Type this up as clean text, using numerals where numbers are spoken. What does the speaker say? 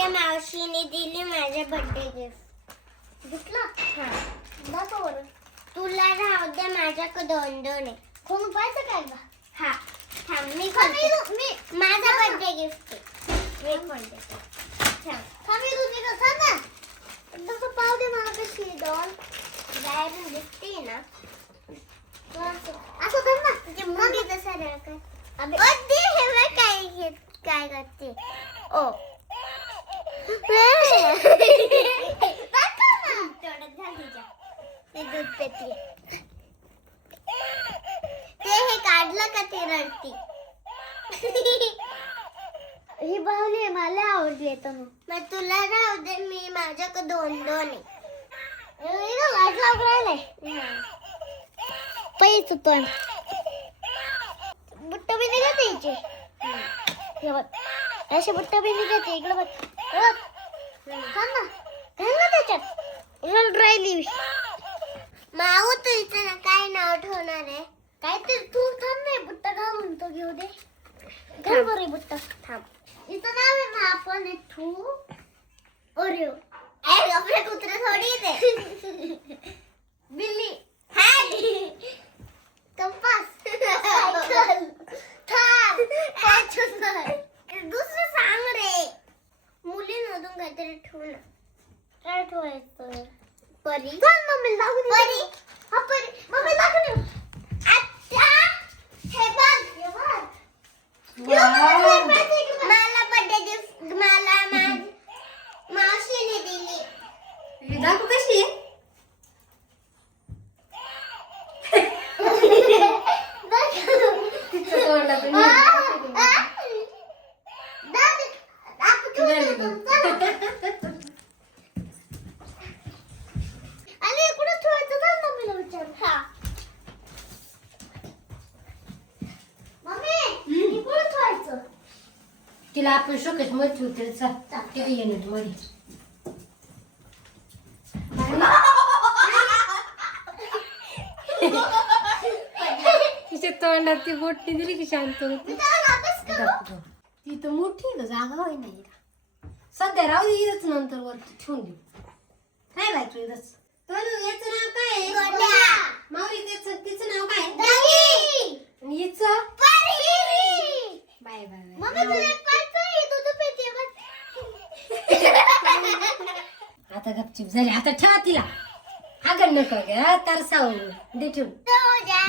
माझ्या मावशीने दिली माझ्या बर्थडे गिफ्ट. घेतलं? हा. दाखव बरं. तुला राहू दे माझ्याकडे 2 आहे. कोण पाहायचं काय का? हा थांब मी मी माझा बर्थडे गिफ्ट आहे. मी खोलते. थांब. थांबी तुझी का थांब ना. एकदम पाव दे मला कशी डॉल. डायरेक्ट दिसते ना. असं कर ना. तुझी मुंगी तसा काय. अबे दे हे बघ काय करते. ओ दाखव ना. तेवढ्यात झालं तिच्या. ते दूध पेते. ते हे काढलं का ते रडती. ही बाहुली मला आवडली तर मग तुला राहू दे मी माझ्याकडे 2 आहे. लाईट लावून राहिलाय. पैसे तोंड बुट्ट बी निघत यायचे. हे बघ असे बुट्ट बी निघते. इकडे बघ. हे बघ. थांब ना. घाल ना त्याच्यात. उलट राहिली. माऊ तू इथं ना काय नाव ठेवणार आहे. काय ते तू थांब नाही बुट्ट घालून तो घेऊ दे. घाल बरं बुट्ट. थांब. इथं नाव आहे ना आपण हे ठू ओरिओ. अरे आपले कुत्रे थोडी ते. बिल्ली. हाय. कंपास. सायकल. थार. फॉर्च्युनर. दुसरं सांग रे. मुलींमधून काहीतरी ठेवू ना. काय ठेवायचं? परी. चल मम्मी लागून दे. परी. हा परी. मम्मी लागून दे. अच्छा हे बघ. हे बघ. मला बर्थडे गिफ्ट मला मावशीने दिली. ही दाखव कशी आहे. तिचं तोंडातून आणि कुठं ठेवायचं ना मम्मीला विचार. हा. मम्मी हे कुठं ठेवायचं? तिला आपण शोकेश मध्ये ठेवते. ते युनिट मध्ये तिच्या तोंडात ती बोटणी दिली की शांत होती. ती तर मोठी आहे ना, जागा होई नाही सध्या. राहू दे इथंच, नंतर वरती ठेवून देऊ. काय बाय तू इथंच. तनु याचं नाव काय आहे? गोल्या. माऊली तिचं नाव काय आहे? दही. आणि हिचं? परी. Bye bye bye. मम्मी तुला एक पाहिजे आहे, दूध पिते बघ. आता गपचूप झाली. आता ठेवा तिला. अगं नको ग तरसाव दे ठेवून. तुझ्या